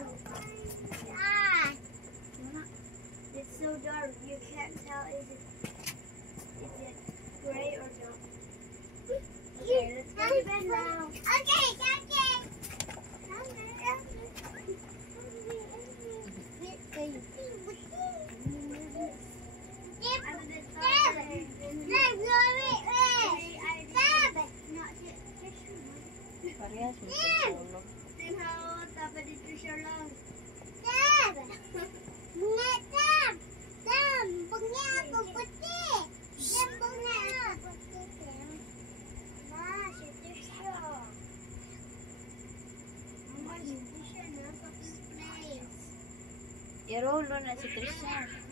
Ah! It's so dark, you can't tell is it gray or dark. Okay, let's go to bed now. Okay, okay. Parehas mo tulog. Dapat dito siya lang. Irolo na si Trisha.